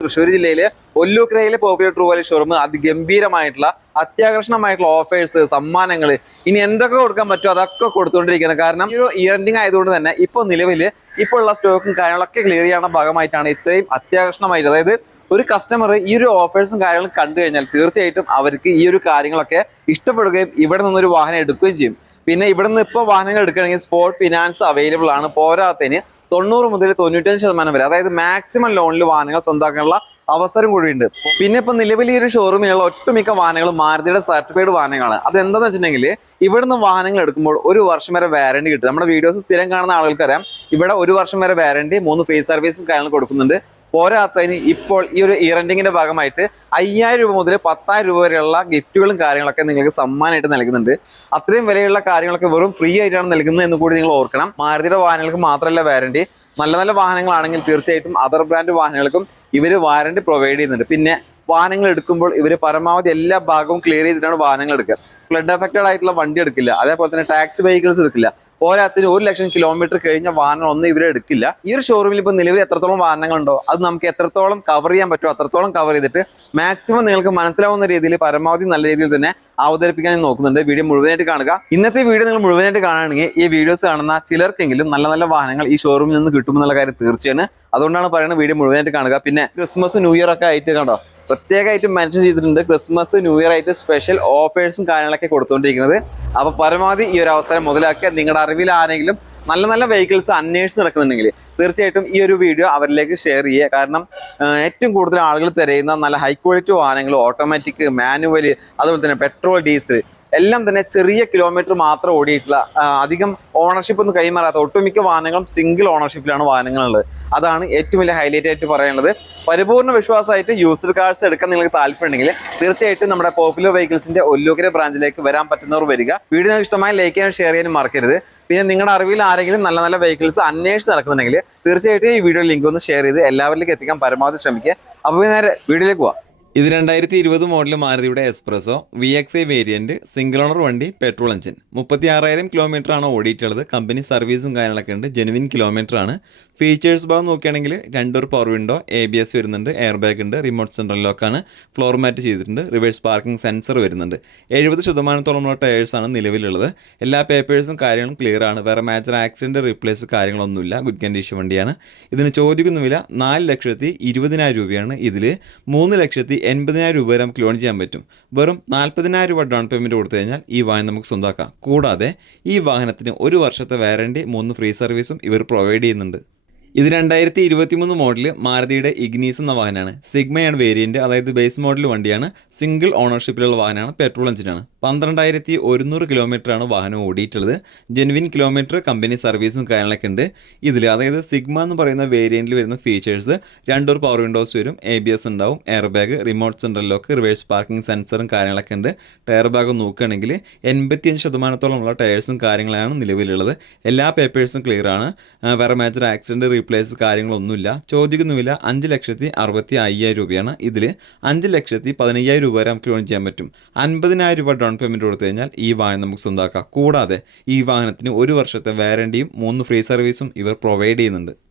തൃശ്ശൂർ ജില്ലയിലെ ഒല്ലൂക്കരയിലെ popular True Value showroom അതിഗംഭീരമായിട്ടുള്ള അത്യാകർഷണമായിട്ടുള്ള ഓഫേഴ്സ് സമ്മാനങ്ങൾ ഇനി എന്തൊക്കെ കൊടുക്കാൻ പറ്റുമോ അതൊക്കെ കൊടുത്തുകൊണ്ടിരിക്കുന്നത് കാരണം ഈ ഒരു ഇയർ എൻഡിങ് ആയതുകൊണ്ട് തന്നെ ഇപ്പോൾ നിലവിൽ ഇപ്പോൾ ഉള്ള സ്റ്റോക്കും കാര്യങ്ങളൊക്കെ ക്ലിയർ ചെയ്യുന്ന ഭാഗമായിട്ടാണ് ഇത്രയും അത്യാകർഷണമായിട്ട്. അതായത് ഒരു കസ്റ്റമർ ഈ ഒരു ഓഫേഴ്സും കാര്യങ്ങളും കണ്ടു കഴിഞ്ഞാൽ തീർച്ചയായിട്ടും അവർക്ക് ഈ ഒരു കാര്യങ്ങളൊക്കെ ഇഷ്ടപ്പെടുകയും ഇവിടെ നിന്നൊരു വാഹനം എടുക്കുകയും ചെയ്യും. പിന്നെ ഇവിടെ നിന്ന് ഇപ്പോൾ വാഹനങ്ങൾ എടുക്കുകയാണെങ്കിൽ സ്പോർട്ട് ഫിനാൻസ് അവൈലബിൾ ആണ്. പോരാത്തതിന് തൊണ്ണൂറ് മുതൽ തൊണ്ണൂറ്റഞ്ച് ശതമാനം വരെ അതായത് മാക്സിമം ലോണിൽ വാഹനങ്ങൾ സ്വന്തമാക്കാനുള്ള അവസരം കൂടിയുണ്ട്. പിന്നെ ഇപ്പൊ നിലവിൽ ഈ ഒരു ഷോറൂമിലുള്ള ഒട്ടുമിക്ക വാഹനങ്ങളും മാരുതിയുടെ സർട്ടിഫൈഡ് വാഹനങ്ങളാണ്. അത് എന്താണെന്ന് വെച്ചിട്ടുണ്ടെങ്കിൽ ഇവിടുന്ന് വാഹനങ്ങൾ എടുക്കുമ്പോൾ ഒരു വർഷം വരെ വാറണ്ടി കിട്ടും. നമ്മുടെ വീഡിയോസ് സ്ഥിരം കാണുന്ന ആളുകൾക്കറിയാം ഇവിടെ ഒരു വർഷം വരെ വാറണ്ടി മൂന്ന് ഫ്രീ സർവീസും കാര്യങ്ങൾ കൊടുക്കുന്നുണ്ട്. പോരാത്തതിന് ഇപ്പോൾ ഈ ഒരു ഇയറൻഡിങ്ങിന്റെ ഭാഗമായിട്ട് അയ്യായിരം രൂപ മുതൽ പത്തായിരം രൂപ വരെയുള്ള ഗിഫ്റ്റുകളും കാര്യങ്ങളൊക്കെ നിങ്ങൾക്ക് സമ്മാനമായിട്ട് നൽകുന്നുണ്ട്. അത്രയും വിലയുള്ള കാര്യങ്ങളൊക്കെ വെറും ഫ്രീ ആയിട്ടാണ് നൽകുന്നത് എന്ന് കൂടി നിങ്ങൾ ഓർക്കണം. മാരുതിയുടെ വാഹനങ്ങൾക്ക് മാത്രമല്ല വാരണ്ടി നല്ല നല്ല വാഹനങ്ങളാണെങ്കിൽ തീർച്ചയായിട്ടും അതർ ബ്രാൻഡ് വാഹനങ്ങൾക്കും ഇവർ വാറണ്ടി പ്രൊവൈഡ് ചെയ്യുന്നുണ്ട്. പിന്നെ വാഹനങ്ങൾ എടുക്കുമ്പോൾ ഇവർ പരമാവധി എല്ലാ ഭാഗവും ക്ലിയർ ചെയ്തിട്ടാണ് വാഹനങ്ങൾ എടുക്കുക. ഫ്ലഡ് എഫക്റ്റഡ് ആയിട്ടുള്ള വണ്ടി എടുക്കില്ല. അതേപോലെ തന്നെ ടാക്സി വെഹിക്കിൾസ് എടുക്കില്ല. പോരാത്തിന് ഒരു ലക്ഷം കിലോമീറ്റർ കഴിഞ്ഞ വാഹനം ഒന്നും ഇവരെ എടുക്കില്ല. ഈ ഒരു ഷോറൂമിൽ ഇപ്പോൾ നിലവിൽ എത്രത്തോളം വാഹനങ്ങളുണ്ടോ അത് നമുക്ക് എത്രത്തോളം കവർ ചെയ്യാൻ പറ്റുമോ അത്രത്തോളം കവർ ചെയ്തിട്ട് മാക്സിമം നിങ്ങൾക്ക് മനസ്സിലാവുന്ന രീതിയിൽ പരമാവധി നല്ല രീതിയിൽ തന്നെ അവതരിപ്പിക്കാൻ നോക്കുന്നുണ്ട്. വീഡിയോ മുഴുവനായിട്ട് കാണുക. ഇന്നത്തെ വീഡിയോ നിങ്ങൾ മുഴുവനായിട്ട് കാണുകയാണെങ്കിൽ ഈ വീഡിയോസ് കാണുന്ന ചിലർക്കെങ്കിലും നല്ല നല്ല വാഹനങ്ങൾ ഈ ഷോറൂമിൽ നിന്ന് കിട്ടുമെന്നുള്ള കാര്യം തീർച്ചയാണ്. അതുകൊണ്ടാണ് പറയുന്നത് വീഡിയോ മുഴുവനായിട്ട് കാണുക. പിന്നെ ക്രിസ്മസ് ന്യൂ ഇയർ ഒക്കെ ആയിട്ട് കണ്ടോ? പ്രത്യേകമായിട്ട് മെൻഷൻ ചെയ്തിട്ടുണ്ട്. ക്രിസ്മസ് ന്യൂ ഇയർ ആയിട്ട് സ്പെഷ്യൽ ഓഫേഴ്സും കാര്യങ്ങളൊക്കെ കൊടുത്തുകൊണ്ടിരിക്കുന്നത് അപ്പോൾ പരമാവധി ഈ ഒരു അവസരം മുതലാക്കുക. നിങ്ങളുടെ അറിവിൽ ആരെങ്കിലും നല്ല നല്ല വെഹിക്കിൾസ് അന്വേഷിച്ച് നടക്കുന്നുണ്ടെങ്കിൽ തീർച്ചയായിട്ടും ഈ ഒരു വീഡിയോ അവരിലേക്ക് ഷെയർ ചെയ്യുക. കാരണം ഏറ്റവും കൂടുതൽ ആളുകൾ തിരയുന്ന നല്ല ഹൈ ക്വാളിറ്റി വാഹനങ്ങൾ ഓട്ടോമാറ്റിക് മാനുവൽ അതുപോലെ തന്നെ പെട്രോൾ ഡീസൽ എല്ലാം തന്നെ ചെറിയ കിലോമീറ്റർ മാത്രം ഓടിയിട്ടുള്ള അധികം ഓണർഷിപ്പ് ഒന്നും കൈമാറാത്ത ഒട്ടുമിക്ക വാഹനങ്ങളും സിംഗിൾ ഓണർഷിപ്പിലാണ് വാഹനങ്ങളുള്ളത്. അതാണ് ഏറ്റവും വലിയ ഹൈലൈറ്റ് ആയിട്ട് പറയാനുള്ളത്. പരിപൂർണ വിശ്വാസമായിട്ട് യൂസർ കാർഡ്സ് എടുക്കാൻ നിങ്ങൾക്ക് താല്പര്യമുണ്ടെങ്കിൽ തീർച്ചയായിട്ടും നമ്മുടെ പോപ്പുലർ വെഹിക്കിൾസിന്റെ ഒല്ലൂക്കര ബ്രാഞ്ചിലേക്ക് വരാൻ പറ്റുന്നവർ വരിക. വീഡിയോ ഇഷ്ടമായി ലൈക്ക് ചെയ്യാനും ഷെയർ ചെയ്യാനും മറക്കരുത്. പിന്നെ നിങ്ങളുടെ അറിവിൽ ആരെങ്കിലും നല്ല നല്ല വെഹിക്കിൾസ് അന്വേഷിച്ച് നടക്കുന്നുണ്ടെങ്കിൽ തീർച്ചയായിട്ടും ഈ വീഡിയോ ലിങ്ക് ഒന്ന് ഷെയർ ചെയ്ത് എല്ലാവരിലേക്ക് എത്തിക്കാൻ പരമാവധി ശ്രമിക്കുക. അപ്പോൾ നേരെ വീഡിയോയിലേക്ക് പോവാം. ഇത് രണ്ടായിരത്തി ഇരുപത് model മാരുതിയുടെ Spresso V X I variant single owner വണ്ടി പെട്രോൾ എഞ്ചിൻ മുപ്പത്തി ആറായിരം കിലോമീറ്റർ ആണ് ഓടിയിട്ടുള്ളത്. കമ്പനി സർവീസും കാര്യങ്ങളൊക്കെ ഉണ്ട്. ജെനുവിൻ കിലോമീറ്റർ ആണ്. ഫീച്ചേഴ്സ് ഭാഗം നോക്കുകയാണെങ്കിൽ രണ്ടൊരു power window A B S വരുന്നുണ്ട് എയർ ബാഗ് ഉണ്ട് റിമോട്ട് സെൻട്രൽ ലോക്കാണ് ഫ്ലോർ മാറ്റ് ചെയ്തിട്ടുണ്ട്. റിവേഴ്സ് പാർക്കിംഗ് സെൻസർ വരുന്നുണ്ട്. എഴുപത് ശതമാനത്തോളമുള്ള ആണ് നിലവിലുള്ളത്. എല്ലാ പേപ്പേഴ്സും കാര്യങ്ങളും ക്ലിയർ ആണ്. വേറെ മേജർ ആക്സിഡന്റ് റീപ്ലേസ് കാര്യങ്ങളൊന്നുമില്ല. ഗുഡ് കണ്ടീഷൻ വണ്ടിയാണ്. ഇതിന് ചോദിക്കുന്ന വില നാല് ലക്ഷത്തി ഇരുപതിനായിരം രൂപയാണ്. ഇതിൽ മൂന്ന് ലക്ഷത്തി എൺപതിനായിരം രൂപ വരെ നമുക്ക് ലോൺ ചെയ്യാൻ പറ്റും. വെറും നാൽപ്പതിനായിരം രൂപ ഡൗൺ പേയ്മെന്റ് കൊടുത്തു കഴിഞ്ഞാൽ ഈ വാഹനം നമുക്ക് സ്വന്തമാക്കാം. കൂടാതെ ഈ വാഹനത്തിന് ഒരു വർഷത്തെ വാറണ്ടി മൂന്ന് ഫ്രീ സർവീസും ഇവർ പ്രൊവൈഡ് ചെയ്യുന്നുണ്ട്. ഇത് രണ്ടായിരത്തി ഇരുപത്തി മൂന്ന് മോഡൽ മാരുതിയുടെ ഇഗ്നീസ് എന്ന വാഹനമാണ്. സിഗ്മയാണ് വേരിയന്റ്. അതായത് ബേസ് മോഡൽ വണ്ടിയാണ്. സിംഗിൾ ഓണർഷിപ്പിലുള്ള വാഹനമാണ്. പെട്രോൾ എഞ്ചിനാണ്. പന്ത്രണ്ടായിരത്തി ഒരുന്നൂറ് കിലോമീറ്ററാണ് വാഹനം ഓടിയിട്ടുള്ളത്. ജെനുവിൻ കിലോമീറ്റർ കമ്പനി സർവീസും കാര്യങ്ങളൊക്കെ ഉണ്ട്. ഇതിൽ അതായത് സിഗ്മ എന്ന് പറയുന്ന വേരിയന്റിൽ വരുന്ന ഫീച്ചേഴ്സ് രണ്ടൂർ പവർ വിൻഡോസ് വരും എ ബി എസ് ഉണ്ടാവും air bag remote central lock reverse parking സെൻസറും കാര്യങ്ങളൊക്കെ ഉണ്ട്. ടയർ ബാഗ് നോക്കുകയാണെങ്കിൽ ശതമാനത്തോളം ഉള്ള ടയേഴ്സും കാര്യങ്ങളാണ് നിലവിലുള്ളത്. എല്ലാ പേപ്പേഴ്സും ക്ലിയർ ആണ്. വേറെ മേജർ ആക്സിഡന്റ് റീപ്ലേസ് കാര്യങ്ങളൊന്നുമില്ല. ചോദിക്കുന്ന വില അഞ്ച് ലക്ഷത്തി അറുപത്തി അയ്യായിരം രൂപയാണ്. ഇതിൽ അഞ്ച് ലക്ഷത്തി പതിനയ്യായിരം രൂപ വരെ നമുക്ക് ലോൺ ചെയ്യാൻ പറ്റും. അൻപതിനായിരം രൂപ ഡൗൺ പേയ്മെന്റ് കൊടുത്തു കഴിഞ്ഞാൽ ഈ വാഹനം നമുക്ക് സ്വന്തമാക്കാം കൂടാതെ ഈ വാഹനത്തിന് ഒരു വർഷത്തെ വാറണ്ടിയും മൂന്ന് ഫ്രീ സർവീസും ഇവർ പ്രൊവൈഡ് ചെയ്യുന്നുണ്ട്.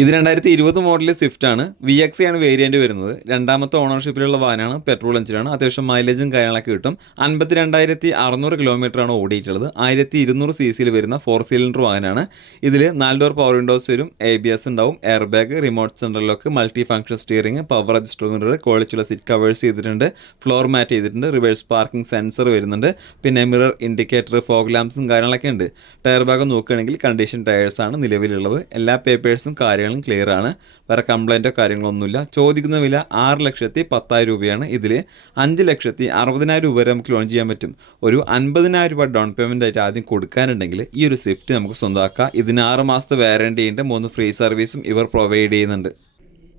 ഇത് രണ്ടായിരത്തി ഇരുപത് മോഡൽ സ്വിഫ്റ്റ് ആണ്. വി എക്സ് ആണ് വേരിയന്റ് വരുന്നത്. രണ്ടാമത്തെ ഓണർഷിപ്പിലുള്ള വാഹനമാണ്. പെട്രോൾ എഞ്ചിനാണ് അത്യാവശ്യം മൈലേജും കാര്യങ്ങളൊക്കെ കിട്ടും. അൻപത്തി രണ്ടായിരത്തി അറുന്നൂറ് കിലോമീറ്റർ ആണ് ഓടിയിട്ടുള്ളത്. ആയിരത്തി ഇരുന്നൂറ് സി സിയിൽ വരുന്ന ഫോർ സിലിണ്ടർ വാഹനമാണ്. ഇതിൽ നാല് ഡോർ പവർ വിൻഡോസ് വരും എ ബി എസ് ഉണ്ടാവും air bag remote central lock multi function steering power adjuster mirror ക്വാളിറ്റിയുള്ള സീറ്റ് കവേഴ്സ് ചെയ്തിട്ടുണ്ട് ഫ്ലോർ മാറ്റ് ചെയ്തിട്ടുണ്ട് റിവേഴ്സ് പാർക്കിംഗ് സെൻസർ വരുന്നുണ്ട് പിന്നെ മിറർ ഇൻഡിക്കേറ്റർ ഫോഗ് ലാംപ്സും കാര്യങ്ങളൊക്കെ ഉണ്ട്. ടയർ ബാഗ് നോക്കുകയാണെങ്കിൽ കണ്ടീഷൻ ടയേഴ്സ് ആണ് നിലവിലുള്ളത്. എല്ലാ പേപ്പേഴ്സും കാര്യങ്ങളും ക്ലിയർ ആണ്. വേറെ കംപ്ലൈന്റോ കാര്യങ്ങളൊന്നുമില്ല. ചോദിക്കുന്ന വില ആറ് ലക്ഷത്തി പത്തായിരം രൂപയാണ്. ഇതിൽ അഞ്ച് ലക്ഷത്തി അറുപതിനായിരം രൂപ വരെ നമുക്ക് ലോൺ ചെയ്യാൻ പറ്റും. ഒരു അൻപതിനായിരം രൂപ ഡൗൺ പേയ്മെന്റ് ആയിട്ട് ആദ്യം കൊടുക്കാനുണ്ടെങ്കിൽ ഈ ഒരു സ്വിഫ്റ്റ് നമുക്ക് സ്വന്തമാക്കാം. ഇതിന് ആറ് മാസത്തെ വാറണ്ടി ഉണ്ട്. മൂന്ന് ഫ്രീ സർവീസും ഇവർ പ്രൊവൈഡ് ചെയ്യുന്നുണ്ട്.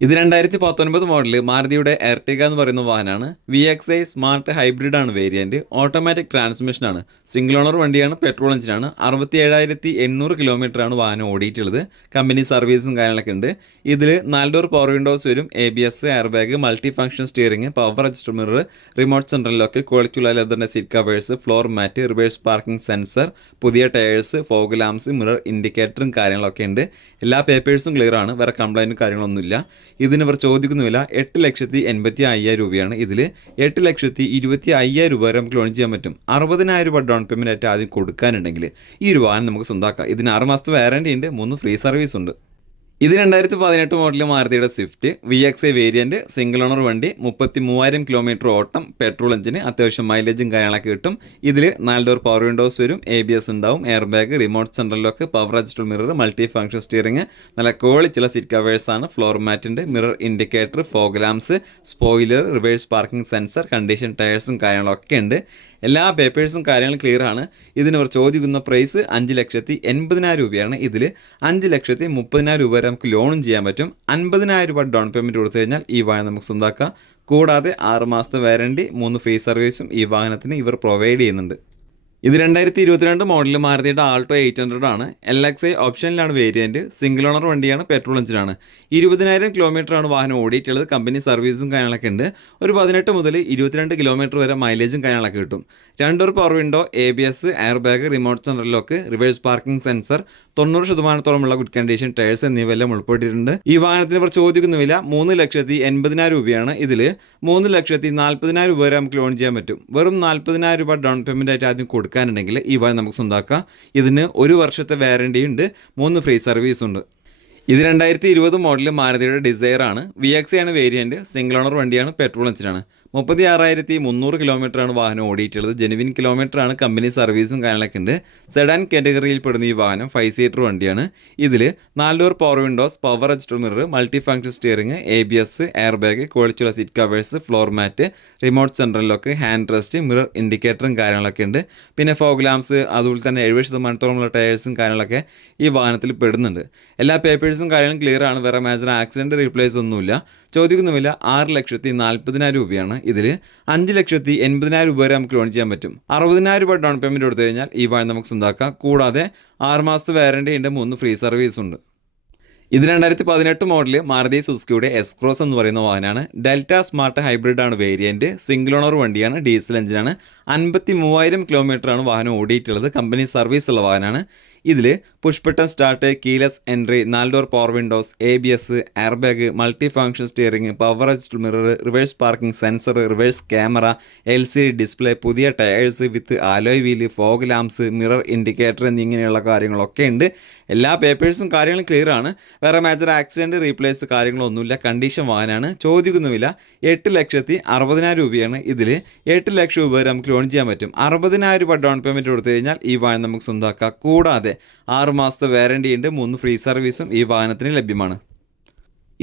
ഇത് രണ്ടായിരത്തി പത്തൊൻപത് മോഡൽ മാരുതിയുടെ എർട്ടിക എന്ന് പറയുന്ന വാഹനമാണ്. V X I smart hybrid ആണ് വേരിയന്റ് ഓട്ടോമാറ്റിക് ട്രാൻസ്മിഷൻ ആണ്. സിംഗിൾ ഓണർ വണ്ടിയാണ് പെട്രോൾ എഞ്ചിനാണ് അറുപത്തി ഏഴായിരത്തി എണ്ണൂറ് കിലോമീറ്റർ ആണ് വാഹനം ഓടിയിട്ടുള്ളത്. കമ്പനി സർവീസും കാര്യങ്ങളൊക്കെ ഉണ്ട്. ഇതിൽ നാല് ഡോർ പവർ വിൻഡോസ് വരും. A B S air bag multi function steering power adjuster mirror remote central lock ക്വാളിറ്റിയുള്ള ലെതറിന്റെ seat covers floor mat reverse parking sensor പുതിയ ടയേഴ്സ് ഫോഗ് ലാംസ് മിറർ ഇൻഡിക്കേറ്ററും കാര്യങ്ങളൊക്കെ ഉണ്ട്. എല്ലാ പേപ്പേഴ്സും ക്ലിയർ ആണ്. വേറെ കംപ്ലൈന്റും കാര്യങ്ങളൊന്നുമില്ല. ഇതിന് ഇവർ ചോദിക്കുന്ന വില എട്ട് ലക്ഷത്തി എൺപത്തി അയ്യായിരം രൂപയാണ്. ഇതിൽ എട്ട് ലക്ഷത്തി ഇരുപത്തി അയ്യായിരം രൂപ വരെ നമുക്ക് ലോൺ ചെയ്യാൻ പറ്റും. അറുപതിനായിരം രൂപ ഡൗൺ പേയ്മെന്റ് ആയിട്ട് ആദ്യം കൊടുക്കാനുണ്ടെങ്കിൽ ഈ ഒരു വാഹനം നമുക്ക് സ്വന്തമാക്കാം ഇതിന് ആറ് മാസത്തെ വാറണ്ടി ഉണ്ട്. മൂന്ന് ഫ്രീ സർവീസ് ഉണ്ട്. ഇത് രണ്ടായിരത്തി പതിനെട്ട് model മാരുതിയുടെ Swift V X A variant single owner വണ്ടി മുപ്പത്തി മൂവായിരം കിലോമീറ്റർ ഓട്ടം പെട്രോൾ എഞ്ചിന് അത്യാവശ്യം മൈലേജും കാര്യങ്ങളൊക്കെ കിട്ടും. ഇതിൽ നാല് ഡോർ പവർ വിൻഡോസ് വരും എ ബി എസ് ഉണ്ടാവും air bag remote central lock power adjustable mirror multi function steering നല്ല ക്വാളിറ്റിയുള്ള സീറ്റ് കവേഴ്സ് ആണ് floor മാറ്റിന്റെ mirror indicator fog lamps spoiler reverse parking sensor condition ടയേഴ്സും കാര്യങ്ങളൊക്കെ ഉണ്ട്. എല്ലാ പേപ്പേഴ്സും കാര്യങ്ങളും ക്ലിയർ ആണ്. ഇതിന് അവർ ചോദിക്കുന്ന പ്രൈസ് അഞ്ച് ലക്ഷത്തി എൺപതിനായിരം രൂപയാണ്. ഇതിൽ അഞ്ച് ലക്ഷത്തി മുപ്പതിനായിരം രൂപ വരെ നമുക്ക് ലോണും ചെയ്യാൻ പറ്റും. അൻപതിനായിരം രൂപ ഡൗൺ പേയ്മെന്റ് കൊടുത്തു കഴിഞ്ഞാൽ ഈ വാഹനം നമുക്ക് സ്വന്തമാക്കാം കൂടാതെ ആറ് മാസത്തെ വാരണ്ടി മൂന്ന് ഫ്രീ സർവീസും ഈ വാഹനത്തിന് ഇവർ പ്രൊവൈഡ് ചെയ്യുന്നുണ്ട്. ഇത് രണ്ടായിരത്തി ഇരുപത്തിരണ്ട് മോഡൽ മാരുതിയുടെ ആൾട്ടോ എയ്റ്റ് ഹൺഡ്രഡ് ആണ്. എൽ എക്സ് ഐ ഓപ്ഷനിലാണ് വേരിയന്റ് സിംഗിൾ ഓണർ വണ്ടിയാണ് പെട്രോൾ എഞ്ചിനാണ് ഇരുപതിനായിരം ആണ് വാഹനം ഓടിയിട്ടുള്ളത്. കമ്പനി സർവീസും കാര്യങ്ങളൊക്കെ ഉണ്ട്. ഒരു പതിനെട്ട് മുതൽ ഇരുപത്തിരണ്ട് കിലോമീറ്റർ വരെ മൈലേജും കാര്യങ്ങളൊക്കെ കിട്ടും. രണ്ടൊരു power window A B S air bag remote central lock reverse parking sensor തൊണ്ണൂറ് ശതമാനത്തോളമുള്ള ഗുഡ് കണ്ടീഷൻ ടയേഴ്സ് എന്നിവയെല്ലാം ഉൾപ്പെട്ടിട്ടുണ്ട് ഈ വാഹനത്തിന് ഇവർ ചോദിക്കുന്ന വില മൂന്ന് ലക്ഷത്തി എൺപതിനായിരം രൂപയാണ് ഇതിൽ മൂന്ന് ലക്ഷത്തി നാൽപ്പതിനായിരം രൂപ വരെ നമുക്ക് ലോൺ ചെയ്യാൻ പറ്റും. വെറും നാൽപ്പതിനായിരം രൂപ ഡൗൺ പേയ്മെന്റ് ആയിട്ട് ആദ്യം കൊടുക്കാനുണ്ടെങ്കിൽ ഈ വഴി നമുക്ക് സ്വന്തമാക്കാം ഇതിന് ഒരു വർഷത്തെ വാറണ്ടി ഉണ്ട് മൂന്ന് ഫ്രീ സർവീസ് ഉണ്ട്. ഇത് രണ്ടായിരത്തി ഇരുപത് മോഡൽ മാരുതിയുടെ ഡിസയർ ആണ്. വി എക്സ് ആണ് വേരിയന്റ് സിംഗിൾ ഓണർ വണ്ടിയാണ് പെട്രോൾ എഞ്ചിനാണ് മുപ്പത്തി ആറായിരത്തി മുന്നൂറ് കിലോമീറ്ററാണ് വാഹനം ഓടിയിട്ടുള്ളത്. ജെനുവിൻ കിലോമീറ്ററാണ് കമ്പനി സർവീസും കാര്യങ്ങളൊക്കെ ഉണ്ട്. സെഡാൻ കാറ്റഗറിയിൽ പെടുന്ന ഈ വാഹനം ഫൈവ് സീറ്റർ വണ്ടിയാണ്. ഇതിൽ നാല് door power windows power adjuster mirror multi function steering A B S air bag ക്വാളിറ്റിയുള്ള seat covers floor mat remote central lock hand rest mirror ഇൻഡിക്കേറ്ററും കാര്യങ്ങളൊക്കെ ഉണ്ട്. പിന്നെ ഫോഗ് ലാംസ് അതുപോലെ തന്നെ എഴുപത് ശതമാനത്തോളമുള്ള ടയേഴ്സും കാര്യങ്ങളൊക്കെ ഈ വാഹനത്തിൽ പെടുന്നുണ്ട്. എല്ലാ പേപ്പേഴ്സും കാര്യങ്ങളും ക്ലിയർ ആണ്. വേറെ മേജർ ആക്സിഡന്റ് റീപ്ലേസ് ഒന്നുമില്ല. ചോദിക്കുന്ന വില ആറ് ലക്ഷത്തി നാൽപ്പതിനായിരം രൂപയാണ് ഇതിൽ അഞ്ച് ലക്ഷത്തി എൺപതിനായിരം രൂപ വരെ നമുക്ക് ലോൺ ചെയ്യാൻ പറ്റും. അറുപതിനായിരം രൂപ ഡൗൺ പേയ്മെന്റ് കൊടുത്തു കഴിഞ്ഞാൽ ഈ വാഴ നമുക്ക് സ്വന്തമാക്കാം കൂടാതെ ആറ് മാസത്തെ വാറണ്ടി ഉണ്ട് മൂന്ന് ഫ്രീ സർവീസ് ഉണ്ട്. ഇത് രണ്ടായിരത്തി പതിനെട്ട് മോഡൽ മാരുതി സുസുക്കിയുടെ എസ്ക്രോസ് എന്ന് പറയുന്ന വാഹനമാണ്. ഡെൽറ്റ സ്മാർട്ട് ഹൈബ്രിഡ് ആണ് വേരിയന്റ് സിംഗിൾ ഓണർ വണ്ടിയാണ് ഡീസൽ എഞ്ചിനാണ് അൻപത്തി മൂവായിരം കിലോമീറ്ററാണ് വാഹനം ഓടിയിട്ടുള്ളത്. കമ്പനി സർവീസ് ഉള്ള വാഹനമാണ്. ഇതിൽ push button start keyless entry നാല് door power windows A B S air bag multi function steering power adjust mirror reverse parking sensor reverse camera L C D display പുതിയ tyres with alloy wheel fog lamps mirror indicator എന്നിങ്ങനെയുള്ള കാര്യങ്ങളൊക്കെ ഉണ്ട്. എല്ലാ പേപ്പേഴ്സും കാര്യങ്ങളും clear ആണ്. വേറെ major accident replace കാര്യങ്ങളൊന്നുമില്ല. കണ്ടീഷൻ വാഹനമാണ് ചോദിക്കുന്നുമില്ല. എട്ട് ലക്ഷത്തി അറുപതിനായിരം രൂപയാണ് ഇതിൽ എട്ട് ലക്ഷം രൂപ വരെ നമുക്ക് ലോൺ ചെയ്യാൻ പറ്റും. അറുപതിനായിരം രൂപ ഡൗൺ പേയ്മെന്റ് കൊടുത്തു കഴിഞ്ഞാൽ ഈ വാഹനം നമുക്ക് സ്വന്തമാക്കാം. കൂടാതെ ആറ് മാസത്തെ വാറണ്ടി ഉണ്ട്. മൂന്ന് ഫ്രീ സർവീസും ഈ വാഹനത്തിന് ലഭ്യമാണ്.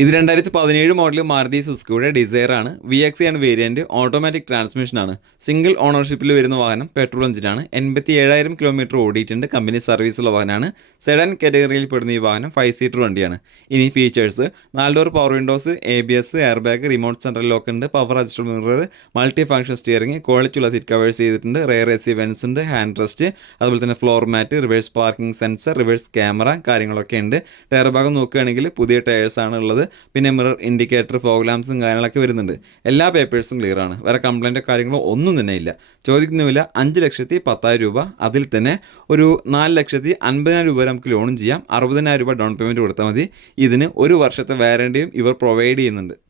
ഇത് രണ്ടായിരത്തി പതിനേഴ് മോഡൽ മാരുതി സുസ്കിയുടെ ഡിസൈർ ആണ്. വി എക്സ് ആണ് വേരിയന്റ് ഓട്ടോമാറ്റിക് ട്രാൻസ്മിഷൻ ആണ്. സിംഗിൾ ഓണർഷിപ്പിൽ വരുന്ന വാഹനം പെട്രോൾ എഞ്ചിനാണ് എൺപത്തി ഏഴായിരം കിലോമീറ്റർ ഓടിയിട്ടുണ്ട്. കമ്പനി സർവീസുള്ള വാഹനമാണ്. സെഡൻ കാറ്റഗറിയിൽ പെടുന്ന ഈ വാഹനം ഫൈവ് സീറ്റർ വണ്ടിയാണ്. ഇനി ഫീച്ചേഴ്സ് നാല് door power windows A B S air bag remote central lock ഉണ്ട് power adjuster mirror multi function steering ക്വാളിറ്റിയുള്ള സീറ്റ് കവേഴ്സ് ചെയ്തിട്ടുണ്ട് റെയർ എ സി വെൻസ് ഉണ്ട് ഹാൻഡ് റെസ്റ്റ് അതുപോലെ തന്നെ floor mat reverse parking sensor reverse camera കാര്യങ്ങളൊക്കെ ഉണ്ട്. Tyre ഭാഗം നോക്കുകയാണെങ്കിൽ പുതിയ ടയേഴ്സ് ആണ് ഉള്ളത്. പിന്നെ മിറർ ഇൻഡിക്കേറ്റർ ലാംസും കാര്യങ്ങളൊക്കെ വരുന്നുണ്ട്. എല്ലാ പേപ്പേഴ്സും ക്ലിയർ ആണ്. വേറെ കംപ്ലൈന്റോ കാര്യങ്ങളോ ഒന്നും തന്നെ ഇല്ല. ചോദിക്കുന്ന വില അഞ്ച് ലക്ഷത്തി പത്തായിരം രൂപ. അതിൽ തന്നെ ഒരു നാല് ലക്ഷത്തി അൻപതിനായിരം രൂപ നമുക്ക് ലോണും ചെയ്യാം. അറുപതിനായിരം രൂപ ഡൗൺ പേയ്മെന്റ് കൊടുത്താൽ മതി. ഇതിന് ഒരു വർഷത്തെ വാറണ്ടിയും ഇവർ പ്രൊവൈഡ് ചെയ്യുന്നുണ്ട്.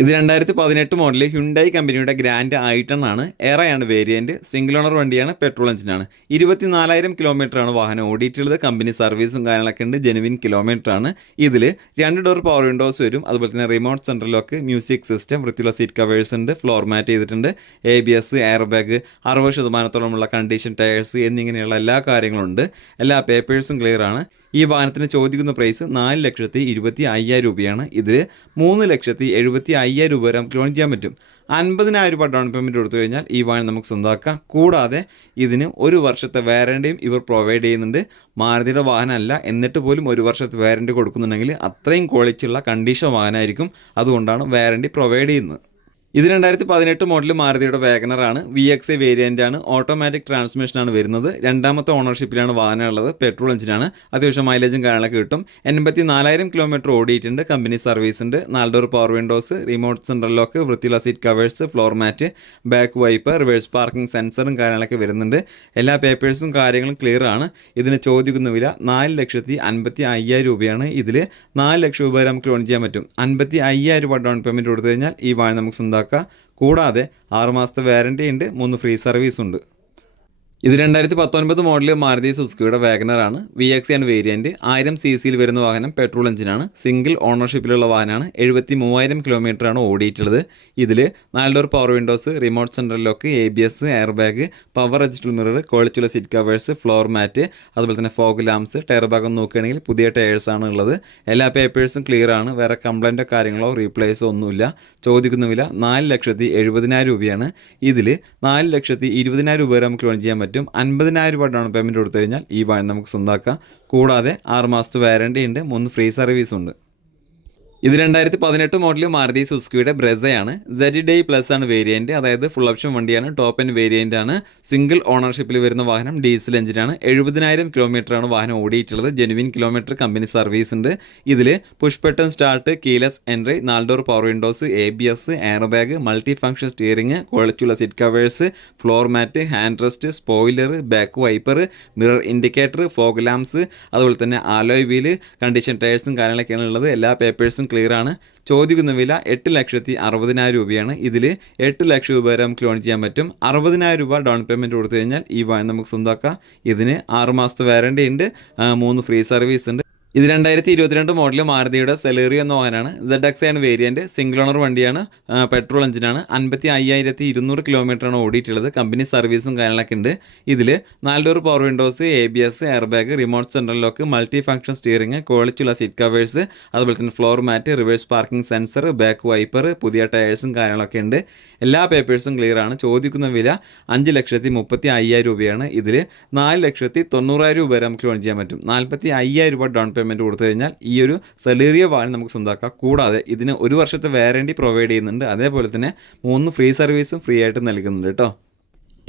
ഇത് രണ്ടായിരത്തി പതിനെട്ട് മോഡലിൽ ഹ്യുണ്ടായി കമ്പനിയുടെ ഗ്രാൻഡ് ഐട്ടൺ ആണ്. എറയാണ് വേരിയന്റ് സിംഗിൾ ഓണർ വണ്ടിയാണ് പെട്രോൾ എഞ്ചിനാണ് ഇരുപത്തിനാലായിരം കിലോമീറ്ററാണ് വാഹനം ഓടിയിട്ടുള്ളത്. കമ്പനി സർവീസും കാര്യങ്ങളൊക്കെ ഉണ്ട്. ജെനുവിൻ ആണ്. ഇതിൽ രണ്ട് ഡോർ പവർ വിൻഡോസ് വരും. അതുപോലെ തന്നെ remote central lock music system വൃത്തിയുള്ള സീറ്റ് കവേഴ്സ് ഉണ്ട്. ഫ്ലോർ മാറ്റ് ചെയ്തിട്ടുണ്ട്. A B S air bag അറുപത് ശതമാനത്തോളമുള്ള കണ്ടീഷൻ ടയേഴ്സ് എന്നിങ്ങനെയുള്ള എല്ലാ കാര്യങ്ങളും ഉണ്ട്. എല്ലാ പേപ്പേഴ്സും ക്ലിയർ ആണ്. ഈ വാഹനത്തിന് ചോദിക്കുന്ന പ്രൈസ് നാല് ലക്ഷത്തി ഇരുപത്തി അയ്യായിരം രൂപയാണ്. ഇതിൽ മൂന്ന് ലക്ഷത്തി എഴുപത്തി അയ്യായിരം രൂപ വരെ നമുക്ക് ലോൺ ചെയ്യാൻ പറ്റും. അൻപതിനായിരം രൂപ ഡൗൺ പേയ്മെന്റ് കൊടുത്തു കഴിഞ്ഞാൽ ഈ വാഹനം നമുക്ക് സ്വന്തമാക്കാം. കൂടാതെ ഇതിന് ഒരു വർഷത്തെ വാറണ്ടിയും ഇവർ പ്രൊവൈഡ് ചെയ്യുന്നുണ്ട്. മാരുതിയുടെ വാഹനമല്ല എന്നിട്ട് പോലും ഒരു വർഷത്തെ വാറണ്ടി കൊടുക്കുന്നുണ്ടെങ്കിൽ അത്രയും ക്വാളിറ്റിയുള്ള കണ്ടീഷൻ വാഹനമായിരിക്കും. അതുകൊണ്ടാണ് വാറണ്ടി പ്രൊവൈഡ് ചെയ്യുന്നത്. ഇത് രണ്ടായിരത്തി പതിനെട്ട് മോഡൽ മാരുതിയുടെ വാഗനറാണ് വി എക്സ് എ വേരിയന്റ് ആണ്. ഓട്ടോമാറ്റിക് ട്രാൻസ്മിഷനാണ് വരുന്നത്. രണ്ടാമത്തെ ഓണർഷിപ്പിലാണ് വാഹനം ഉള്ളത് പെട്രോൾ എഞ്ചിനാണ് അത്യാവശ്യം മൈലേജും കാര്യങ്ങളൊക്കെ കിട്ടും. എൺപത്തി നാലായിരം കിലോമീറ്റർ ഓടിയിട്ടുണ്ട്. കമ്പനി സർവീസ് ഉണ്ട്. നാല് door power windows remote central lock വൃത്തിയുള്ള seat covers floor mat back wipe reverse parking സെൻസറും കാര്യങ്ങളൊക്കെ വരുന്നുണ്ട്. എല്ലാ പേപ്പേഴ്സും കാര്യങ്ങളും ക്ലിയർ ആണ്. ഇതിന് ചോദിക്കുന്ന വില നാല് ലക്ഷത്തി അൻപത്തി അയ്യായിരം രൂപയാണ്. ഇതിൽ നാല് ലക്ഷം രൂപ വരെ നമുക്ക് ലോൺ ചെയ്യാൻ പറ്റും. അൻപത്തി അയ്യായിരം രൂപ ഡൗൺ പേയ്മെന്റ് കൊടുത്തു കഴിഞ്ഞാൽ ഈ വാഹനം നമുക്ക് സ്വന്തമാക്കാം കൂടാതെ ആറുമാസത്തെ വാറന്റി ഉണ്ട് മൂന്ന് ഫ്രീ സർവീസ് ഉണ്ട്. ഇത് രണ്ടായിരത്തി പത്തൊൻപത് മോഡൽ മാരുതി സുസുക്കിയുടെ വാഗനറാണ് വി എക്സ് ആൻഡ് വേരിയന്റ് ആയിരം സി സിയിൽ വരുന്ന വാഹനം പെട്രോൾ എഞ്ചിനാണ് സിംഗിൾ ഓണർഷിപ്പിലുള്ള വാഹനമാണ്. എഴുപത്തി മൂവായിരം കിലോമീറ്ററാണ് ഓടിയിട്ടുള്ളത്. ഇതിൽ നാല് door power windows remote central lock A B S air bag power register mirror ക്വാളിറ്റിയുള്ള സീറ്റ് കവേഴ്സ് ഫ്ലോർ മാറ്റ് അതുപോലെ തന്നെ ഫോഗ് ലാംസ് ടയർ ഭാഗം നോക്കുകയാണെങ്കിൽ പുതിയ ടയേഴ്സ് ആണ് ഉള്ളത്. എല്ലാ പേപ്പേഴ്സും ക്ലിയർ ആണ്. വേറെ കംപ്ലൈന്റോ കാര്യങ്ങളോ റീപ്ലേസോ ഒന്നുമില്ല ചോദിക്കുന്ന വില നാല് ലക്ഷത്തി എഴുപതിനായിരം രൂപയാണ്. ഇതിൽ നാല് ലക്ഷത്തി ഇരുപതിനായിരം രൂപ വരെ നമുക്ക് ലോൺ ചെയ്യാൻ പറ്റും. അൻപതിനായിരം രൂപ ഡൗൺ പേയ്മെന്റ് കൊടുത്തു കഴിഞ്ഞാൽ ഈ വാഹനം നമുക്ക് സ്വന്തമാക്കാം കൂടാതെ ആറ് മാസത്തെ വാരണ്ടി ഉണ്ട്. മൂന്ന് ഫ്രീ സർവീസും ഉണ്ട്. ഇത് രണ്ടായിരത്തി പതിനെട്ട് മോഡൽ മാരുതി സുസ്കിയുടെ ബ്രെസയാണ്. സെഡ് ഡേ പ്ലസ് ആണ് വേരിയന്റ് അതായത് ഫുൾ ഓപ്ഷൻ വണ്ടിയാണ്. ടോപ്പ് എൻ വേരിയന്റ് ആണ്. സിംഗിൾ ഓണർഷിപ്പിൽ വരുന്ന വാഹനം ഡീസൽ എഞ്ചിനാണ് എഴുപതിനായിരം കിലോമീറ്റർ ആണ് വാഹനം ഓടിയിട്ടുള്ളത്. ജെനുവിൻ കിലോമീറ്റർ കമ്പനി സർവീസ് ഉണ്ട്. ഇതിൽ push button start keyless entry നാല് door power windows A B S air bag multi function steering ക്വാളിറ്റിയുള്ള seat covers floor mat hand rest spoiler back wiper mirror indicator fog lamps അതുപോലെ തന്നെ ആലോയ് wheel condition ടയേഴ്സും കാര്യങ്ങളൊക്കെയാണ് ഉള്ളത്. എല്ലാ പേപ്പേഴ്സും clear ആണ്. ചോദിക്കുന്ന വില എട്ട് ലക്ഷത്തി അറുപതിനായിരം രൂപയാണ്. ഇതിൽ എട്ട് ലക്ഷം രൂപ വരെ നമുക്ക് ലോൺ ചെയ്യാൻ പറ്റും. അറുപതിനായിരം രൂപ ഡൗൺ പേയ്മെന്റ് കൊടുത്തു കഴിഞ്ഞാൽ ഈ വാഹനം നമുക്ക് സ്വന്തമാക്കാം ഇതിന് ആറ് മാസത്തെ വാറണ്ടി ഉണ്ട്. മൂന്ന് ഫ്രീ സർവീസ് ഉണ്ട്. ഇത് രണ്ടായിരത്തി ഇരുപത്തിരണ്ട് മോഡൽ മാരുതിയുടെ സെലേറി എന്ന വാഹനമാണ്. സെഡ് എക്സ് ആണ് വേരിയന്റ് സിംഗിൾ ഓണർ വണ്ടിയാണ് പെട്രോൾ എഞ്ചിനാണ് അൻപത്തി അയ്യായിരത്തി ഇരുന്നൂറ് കിലോമീറ്ററാണ് ഓടിയിട്ടുള്ളത്. കമ്പനി സർവീസും കാര്യങ്ങളൊക്കെ ഉണ്ട്. ഇതിൽ നാല് door power windows A B S air bag remote central lock multi function steering ക്വാളിറ്റിയുള്ള സീറ്റ് കവേഴ്സ് അതുപോലെ തന്നെ floor mat reverse parking sensor back wiper പുതിയ ടയേഴ്സും കാര്യങ്ങളൊക്കെ ഉണ്ട്. എല്ലാ പേപ്പേഴ്സും ക്ലിയർ ആണ്. ചോദിക്കുന്ന വില അഞ്ച് ലക്ഷത്തി മുപ്പത്തി അയ്യായിരം രൂപയാണ്. ഇതിൽ നാല് ലക്ഷത്തി തൊണ്ണൂറായിരം രൂപ വരെ നമുക്ക് ലോൺ ചെയ്യാൻ പറ്റും. നാൽപ്പത്തി അയ്യായിരം രൂപ ഡൗൺ പേയ്മെന്റ് കൊടുത്തു കഴിഞ്ഞാൽ ഈ ഒരു സലേറിയ വാഹനം നമുക്ക് സ്വന്തമാക്കാം കൂടാതെ ഇതിന് ഒരു വർഷത്തെ വാറണ്ടി പ്രൊവൈഡ് ചെയ്യുന്നുണ്ട്. അതേപോലെ തന്നെ മൂന്ന് ഫ്രീ സർവീസും ഫ്രീ ആയിട്ട് നൽകുന്നുണ്ട് കേട്ടോ.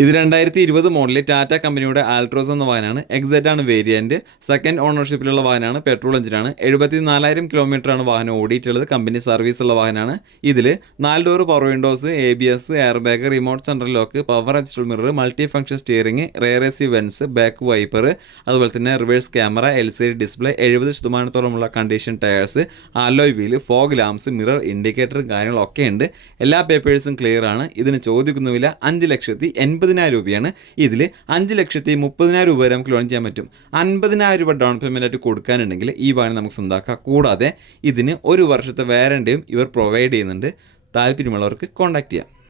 ഇത് രണ്ടായിരത്തി ഇരുപത് മോഡലിൽ ടാറ്റ കമ്പനിയുടെ ആൾട്രോസ് എന്ന വാഹനമാണ്. എക്സൈറ്റ് ആണ് വേരിയന്റ് സെക്കൻഡ് ഓണർഷിപ്പിലുള്ള വാഹനമാണ്. പെട്രോൾ എഞ്ചിനാണ് എഴുപത്തി നാലായിരം കിലോമീറ്ററാണ് വാഹനം ഓടിയിട്ടുള്ളത്. കമ്പനി സർവീസ് ഉള്ള വാഹനമാണ്. ഇതിൽ നാല് door power windows A B S air bag remote central lock power adjustable mirror multi function steering rear AC vents back wiper അതുപോലെ തന്നെ reverse camera L C D display എഴുപത് ശതമാനത്തോളമുള്ള condition tyres alloy wheel fog lamps mirror indicator കാര്യങ്ങളൊക്കെ ഉണ്ട് എല്ലാ പേപ്പേഴ്സും clear ആണ്. ഇതിന് ചോദിക്കുന്ന വില അഞ്ച് ലക്ഷത്തി എൺപതിനായിരം രൂപയാണ്. ഇതിൽ അഞ്ച് ലക്ഷത്തി മുപ്പതിനായിരം രൂപ വരെ നമുക്ക് ലോൺ ചെയ്യാൻ പറ്റും. അൻപതിനായിരം രൂപ ഡൗൺ പേയ്മെന്റ് ആയിട്ട് കൊടുക്കാനുണ്ടെങ്കിൽ ഈ വാഹനം നമുക്ക് സ്വന്തമാക്കാം കൂടാതെ ഇതിന് ഒരു വർഷത്തെ വാറണ്ടിയും ഇവർ പ്രൊവൈഡ് ചെയ്യുന്നുണ്ട്. താല്പര്യമുള്ളവർക്ക് കോൺടാക്ട് ചെയ്യാം.